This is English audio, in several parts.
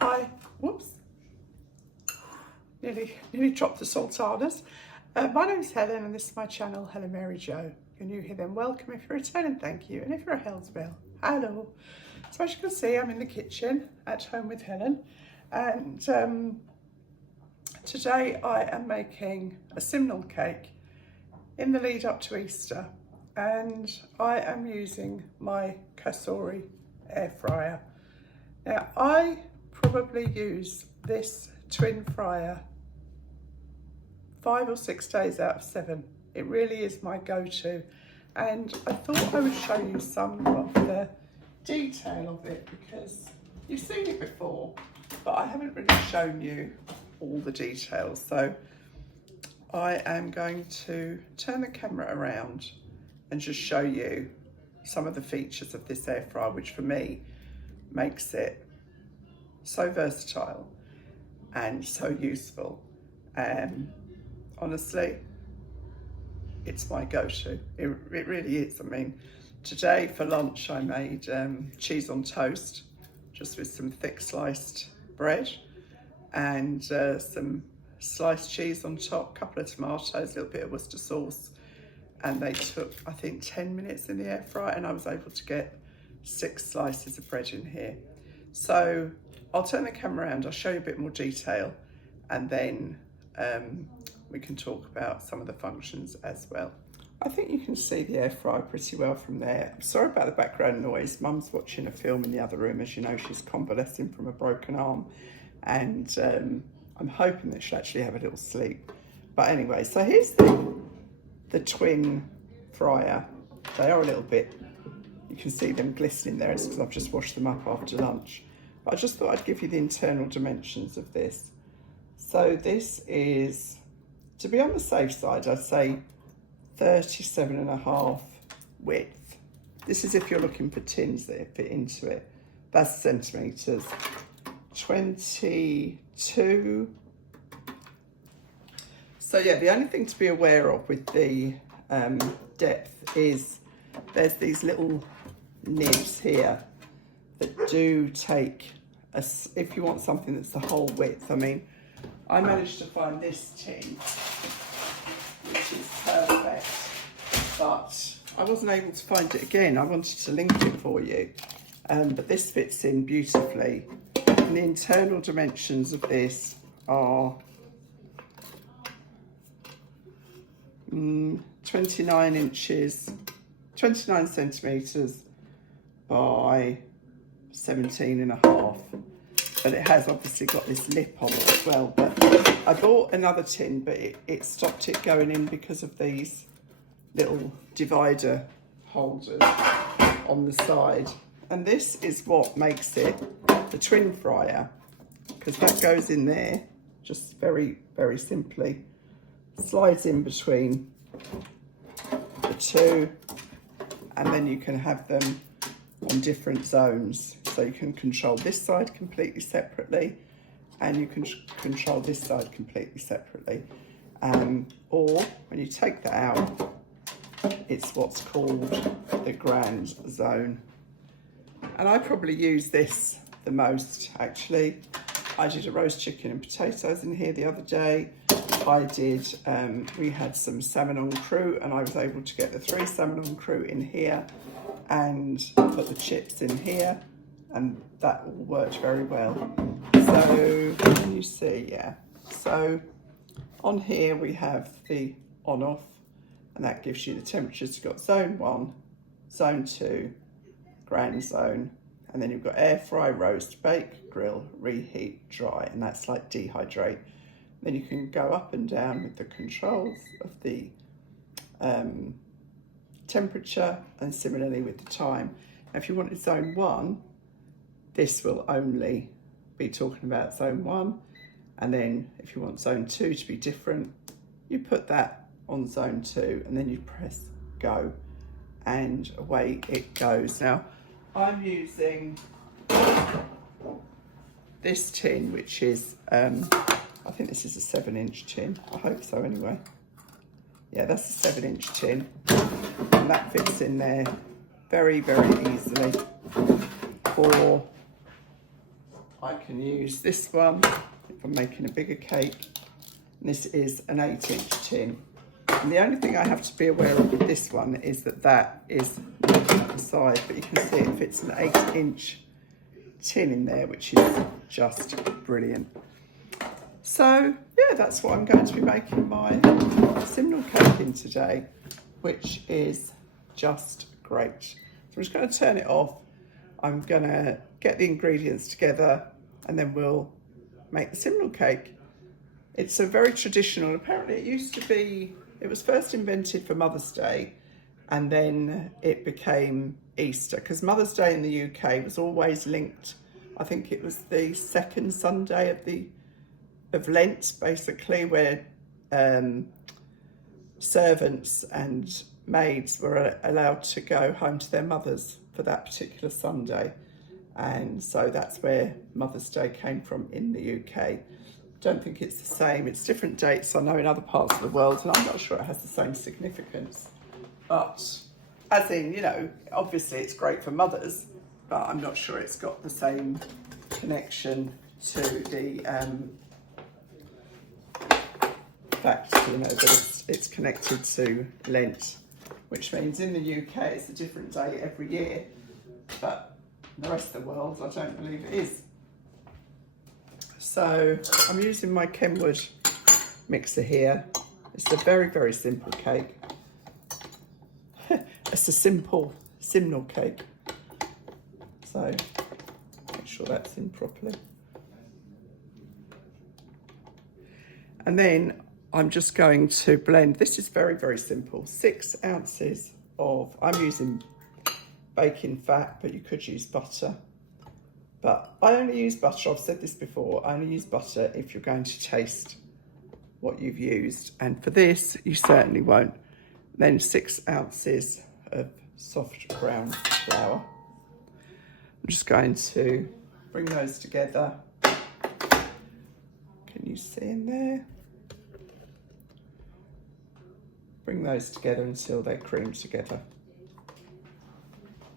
Hi, whoops, nearly dropped the sultanas. My name's Helen and this is my channel, Helen Mary Jo. If you're new here, then welcome. If you're returning, thank you. And if you're a Hell's Bell, hello. So as you can see, I'm in the kitchen at home with Helen. And today I am making a Simnel cake in the lead up to Easter. And I am using my Cosori air fryer. Now, I probably use this twin fryer 5 or 6 days out of 7. It really is my go-to, and I thought I would show you some of the detail of it because you've seen it before, but I haven't really shown you all the details. So I am going to turn the camera around and just show you some of the features of this air fryer, which for me makes it so versatile and so useful. Honestly, it's my go-to. It really is. I mean, today for lunch I made cheese on toast, just with some thick sliced bread and some sliced cheese on top, a couple of tomatoes, a little bit of Worcester sauce, and they took, I think, 10 minutes in the air fryer, and I was able to get 6 slices of bread in here. So I'll turn the camera around, I'll show you a bit more detail, and then we can talk about some of the functions as well. I think you can see the air fryer pretty well from there. I'm sorry about the background noise. Mum's watching a film in the other room. As you know, she's convalescing from a broken arm, and I'm hoping that she'll actually have a little sleep. But anyway, so here's the twin fryer. They are a little bit, you can see them glistening there. It's because I've just washed them up after lunch. But I just thought I'd give you the internal dimensions of this. So this is, to be on the safe side, I'd say 37.5 width. This is if you're looking for tins that fit into it. That's centimetres. 22. So yeah, the only thing to be aware of with the depth is there's these little nibs here that do take, if you want something that's the whole width. I mean, I managed to find this tin, which is perfect, but I wasn't able to find it again. I wanted to link it for you, but this fits in beautifully. And the internal dimensions of this are 29 inches, 29 centimetres by 17.5. But it has obviously got this lip on it as well. But I bought another tin, but it stopped it going in because of these little divider holders on the side. And this is what makes it the twin fryer, because that goes in there just very, very simply, slides in between the two, and then you can have them on different zones. So you can control this side completely separately, and you can control this side completely separately. Or when you take that out, it's what's called the grand zone. And I probably use this the most, actually. I did a roast chicken and potatoes in here the other day. We had some salmon en croûte, and I was able to get the 3 salmon en croûte in here and put the chips in here, and that all worked very well. So can you see? Yeah. So on here we have the on-off, and that gives you the temperatures. You've got zone 1, zone 2, grand zone, and then you've got air fry, roast, bake, grill, reheat, dry, and that's like dehydrate. Then you can go up and down with the controls of the temperature, and similarly with the time. Now, if you wanted zone 1, this will only be talking about zone 1, and then if you want zone 2 to be different, you put that on zone 2, and then you press go, and away it goes. Now, I'm using this tin, which is, I think this is a 7-inch tin. I hope so anyway. Yeah, that's a 7-inch tin, and that fits in there very, very easily for I can use this one if I'm making a bigger cake. And this is an 8-inch tin. And the only thing I have to be aware of with this one is that that is not the side, but you can see it fits an 8-inch tin in there, which is just brilliant. So yeah, that's what I'm going to be making my Simnel cake in today, which is just great. So I'm just going to turn it off. I'm going to get the ingredients together and then we'll make the Simnel cake. It's a very traditional, apparently it used to be, it was first invented for Mother's Day and then it became Easter, because Mother's Day in the UK was always linked, I think it was the second Sunday of Lent, basically, where servants and maids were allowed to go home to their mothers for that particular Sunday. And so that's where Mother's Day came from in the UK. Don't think it's the same. It's different dates, I know, in other parts of the world, and I'm not sure it has the same significance. But as in, you know, obviously it's great for mothers, but I'm not sure it's got the same connection to the fact, you know, that it's connected to Lent, which means in the UK it's a different day every year, but the rest of the world I don't believe it is. So I'm using my Kenwood mixer here. It's a very, very simple cake. It's a simple Simnel cake. So make sure that's in properly. And then I'm just going to blend, this is very, very simple, 6 ounces of, I'm using baking fat, but you could use butter. But I only use butter, I've said this before, I only use butter if you're going to taste what you've used. And for this, you certainly won't. Then 6 ounces of soft brown flour. I'm just going to bring those together. Can you see in there? Bring those together until they're creamed together.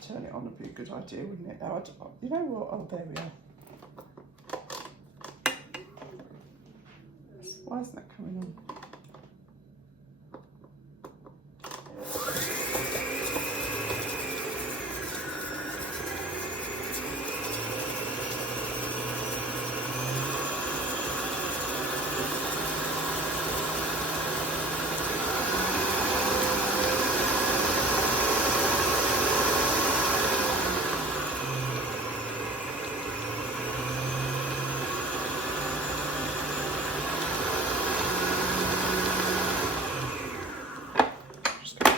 Turn it on would be a good idea, wouldn't it? Now, you know what? Oh, there we are. Why isn't that coming on?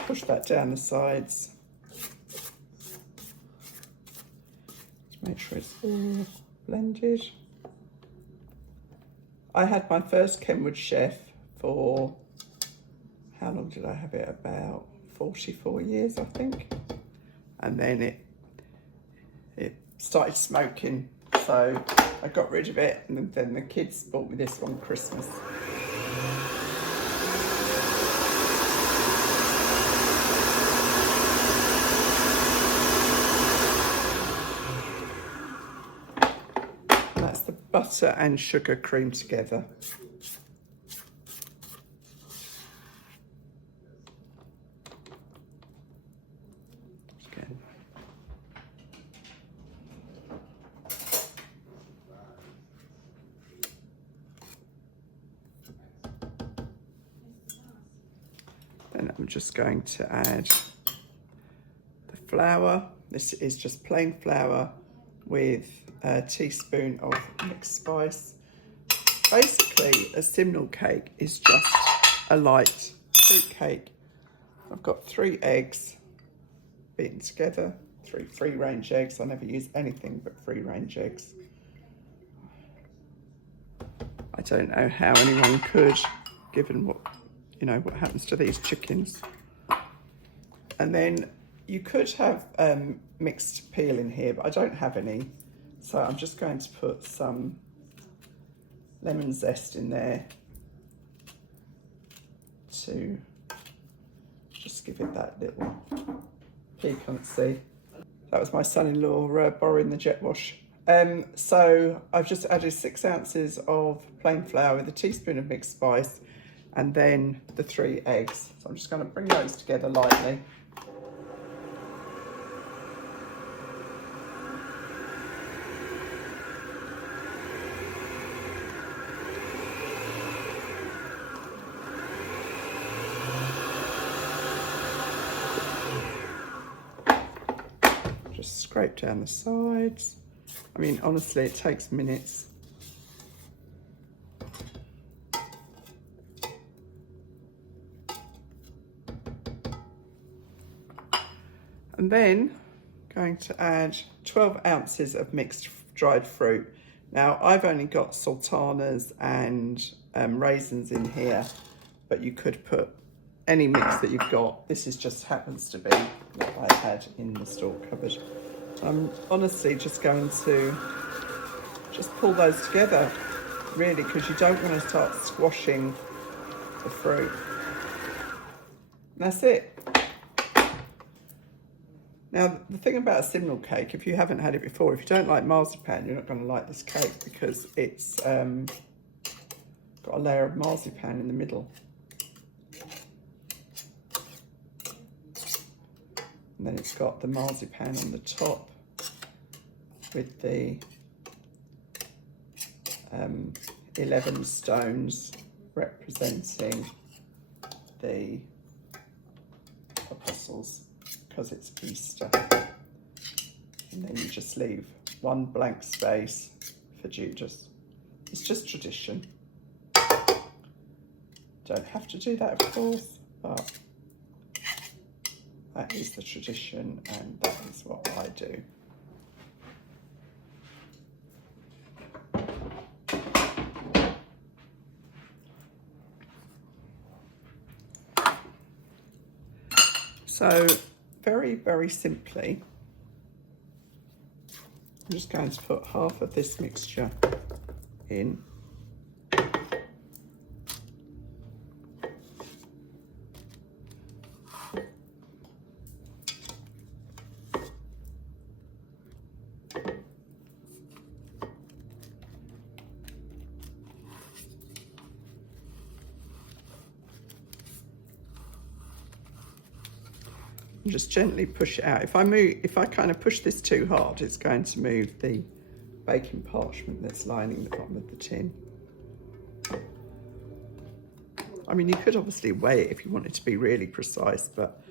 Push that down the sides to make sure it's all blended. I had my first Kenwood chef for, how long did I have it? About 44 years, I think. And then it started smoking, so I got rid of it, and then the kids bought me this one Christmas. Butter and sugar creamed together. Again. Then I'm just going to add the flour. This is just plain flour with a teaspoon of mixed spice. Basically, a Simnel cake is just a light fruit cake. I've got 3 eggs beaten together, 3 free-range eggs. I never use anything but free-range eggs. I don't know how anyone could, given what, you know, what happens to these chickens. And then you could have mixed peel in here, but I don't have any. So I'm just going to put some lemon zest in there to just give it that little piquancy. That was my son-in-law borrowing the jet wash So I've just added 6 ounces of plain flour with a teaspoon of mixed spice and then the 3 eggs. So I'm just going to bring those together lightly. Just scrape down the sides. I mean, honestly, it takes minutes. And then going to add 12 ounces of mixed dried fruit. Now, I've only got sultanas and raisins in here, but you could put any mix that you've got. This is just happens to be what I had in the store cupboard. I'm honestly just going to just pull those together, really, because you don't want to start squashing the fruit. And that's it. Now, the thing about a Simnel cake, if you haven't had it before, if you don't like marzipan, you're not going to like this cake because it's got a layer of marzipan in the middle. And then it's got the marzipan on the top with the 11 stones representing the apostles, because it's Easter. And then you just leave one blank space for Judas. It's just tradition. Don't have to do that, of course, but that is the tradition and that is what I do. So very, very simply, I'm just going to put half of this mixture in. Just gently push it out. If I kind of push this too hard, it's going to move the baking parchment that's lining the bottom of the tin. I mean, you could obviously weigh it if you wanted to be really precise, but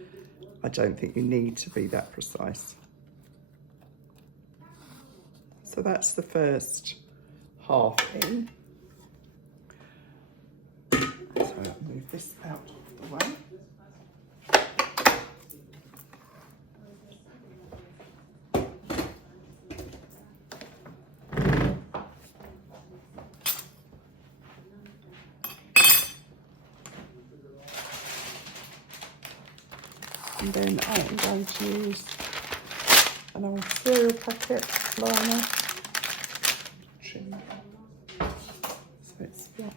I don't think you need to be that precise. So that's the first half in. So I'll move this out of the way. And then I am going to use an old cereal packet liner. So it's flat.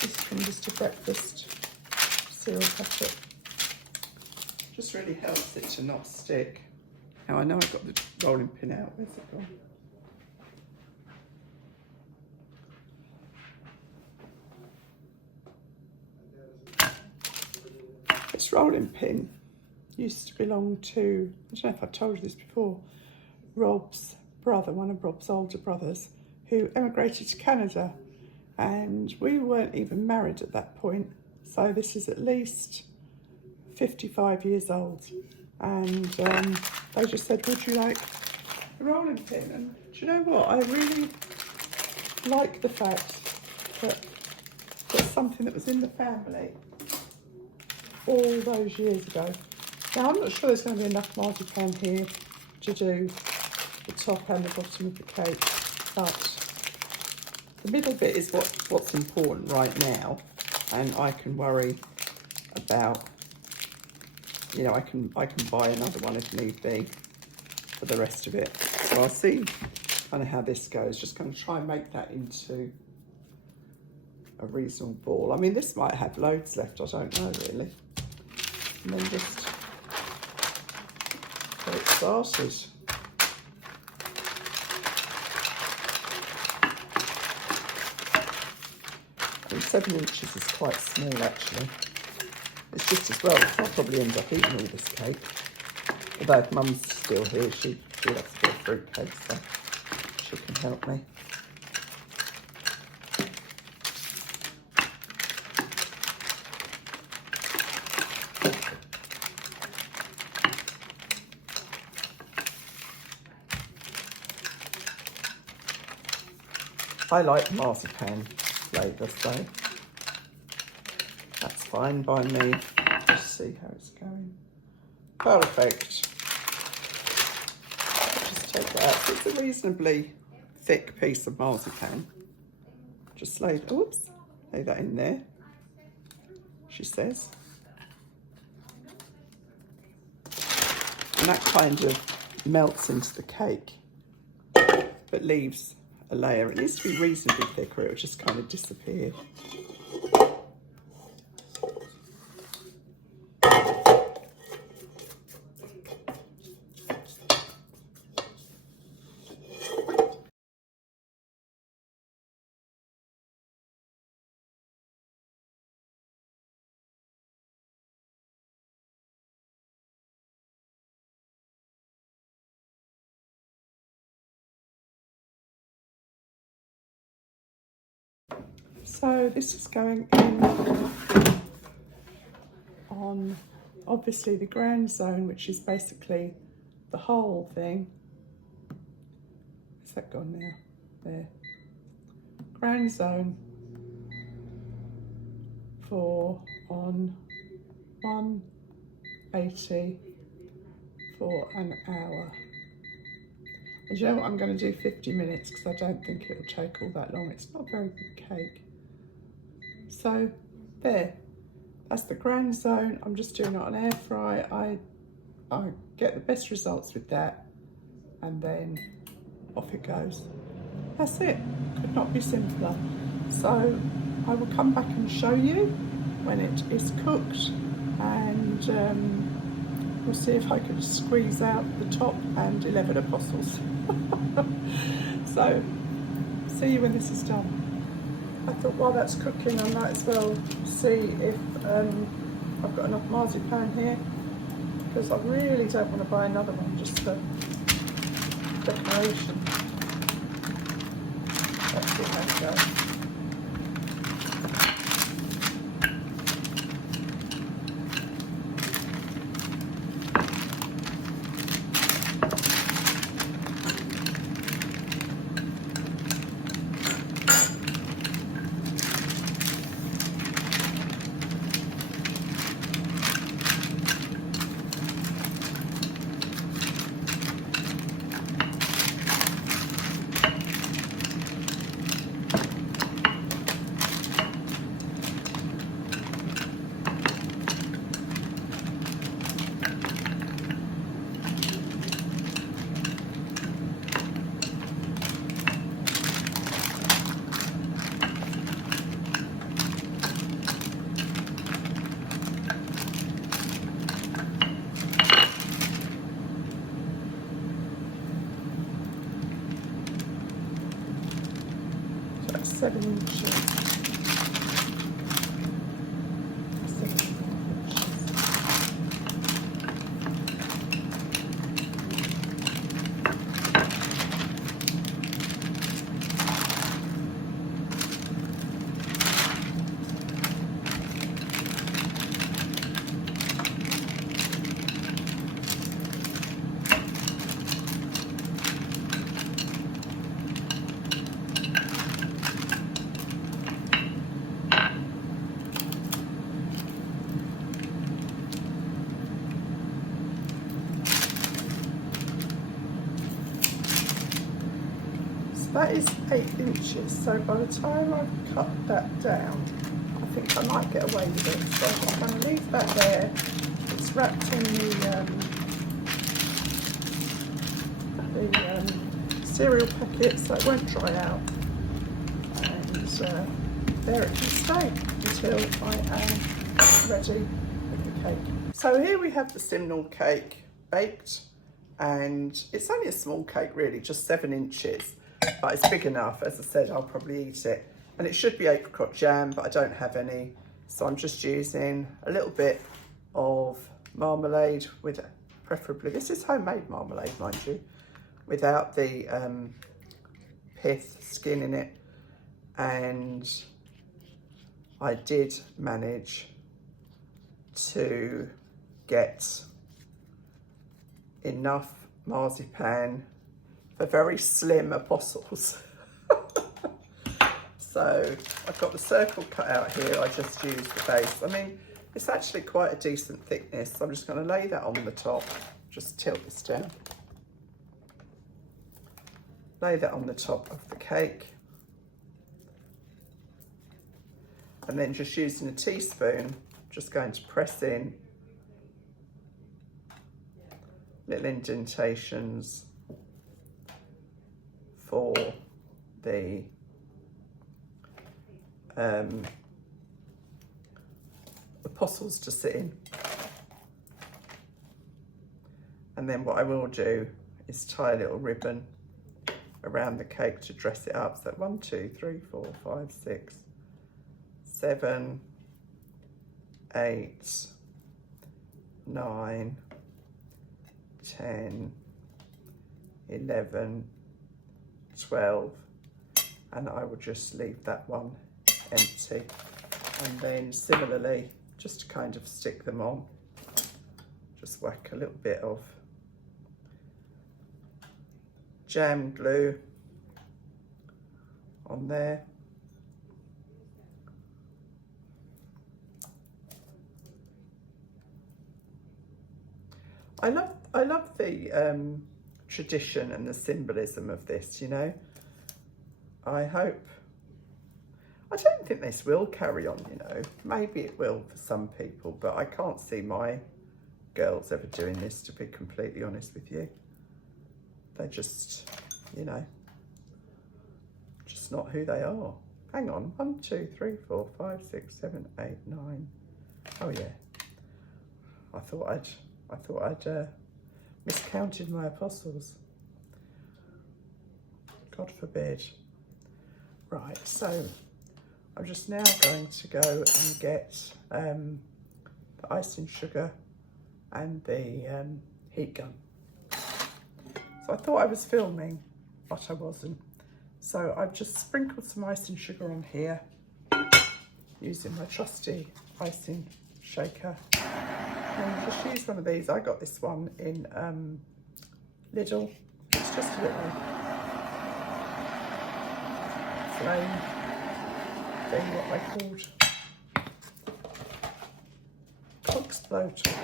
This from just a breakfast cereal packet. Just really helps it to not stick. Now I know I've got the rolling pin out. Where's it gone? This rolling pin used to belong to, I don't know if I've told you this before, Rob's brother, one of Rob's older brothers, who emigrated to Canada, and we weren't even married at that point. So this is at least 55 years old, and they just said, would you like a rolling pin? And do you know what, I really like the fact that it's something that was in the family all those years ago. Now I'm not sure there's going to be enough marzipan here to do the top and the bottom of the cake, but the middle bit is what's important right now, and I can worry about, you know, I can buy another one if need be for the rest of it. So I'll see kind of how this goes. Just going to try and make that into a reasonable ball. I mean, this might have loads left, I don't know really. And then just started. And 7 inches is quite small actually. It's just as well, I'll probably end up eating all this cake. Although if Mum's still here, she loves a bit of fruit cake, so she can help me. I like marzipan flavour, so that's fine by me. Just see how it's going. Perfect. Just take that out. So it's a reasonably thick piece of marzipan. Just lay that in there, she says. And that kind of melts into the cake, but leaves a layer. It needs to be reasonably thick or it will just kind of disappear. So this is going in on obviously the ground zone, which is basically the whole thing. Has that gone now? There. Ground zone on 180 for an hour. And you know what, I'm going to do 50 minutes because I don't think it'll take all that long. It's not a very big cake. So there, that's the ground zone. I'm just doing it on air fry. I get the best results with that, and then off it goes. That's it. Could not be simpler. So I will come back and show you when it is cooked, and we'll see if I can squeeze out the top and 11 apostles. So see you when this is done. I thought while that's cooking I might as well see if I've got enough marzipan here, because I really don't want to buy another one just for decoration. Let's see how it goes. So 7 inches. That is 8 inches, so by the time I've cut that down, I think I might get away with it. So I'm going to leave that there. It's wrapped in the cereal packet, so it won't dry out. And there it can stay until I am ready with the cake. So here we have the Simnel cake baked and it's only a small cake really, just 7 inches, but it's big enough. As I said, I'll probably eat it. And it should be apricot jam, but I don't have any. So I'm just using a little bit of marmalade with, preferably, this is homemade marmalade, mind you, without the pith skin in it. And I did manage to get enough marzipan for very slim apostles. So I've got the circle cut out here. I just used the base. I mean, it's actually quite a decent thickness. So I'm just going to lay that on the top. Just tilt this down. Lay that on the top of the cake. And then just using a teaspoon, just going to press in little indentations for the apostles to sit in. And then what I will do is tie a little ribbon around the cake to dress it up. So 1, 2, 3, 4, 5, 6, 7, 8, 9, 10, 11, 12, and I will just leave that one empty. And then similarly, just to kind of stick them on, just whack a little bit of jam glue on there. I love the tradition and the symbolism of this, you know. I don't think this will carry on, you know. Maybe it will for some people, but I can't see my girls ever doing this, to be completely honest with you. They're just, you know, just not who they are. Hang on, 1, 2, 3, 4, 5, 6, 7, 8, 9. Oh yeah. I thought I'd miscounted my apostles. God forbid. Right, so I'm just now going to go and get the icing sugar and the heat gun. So I thought I was filming, but I wasn't. So I've just sprinkled some icing sugar on here using my trusty icing shaker. And just use one of these. I got this one in Lidl. It's just a little flame thing, what they called cook's blowtorch.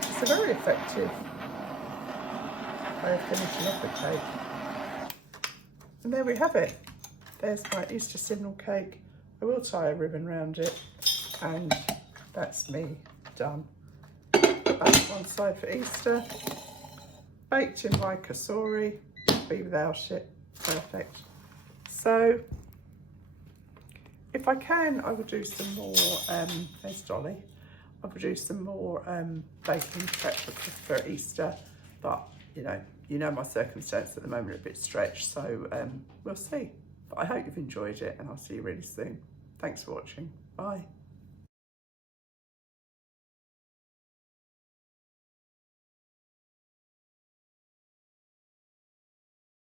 It's a very effective way of finishing off the cake. And there we have it. There's my Easter Simnel cake. I will tie a ribbon around it, and that's me done. Put that one side for Easter. Baked in my Cosori. Be without it. Perfect. So, if I can, I will do some more, there's Dolly. I will do some more baking prep for Easter, but you know my circumstances at the moment are a bit stretched, so we'll see. But I hope you've enjoyed it, and I'll see you really soon. Thanks for watching. Bye.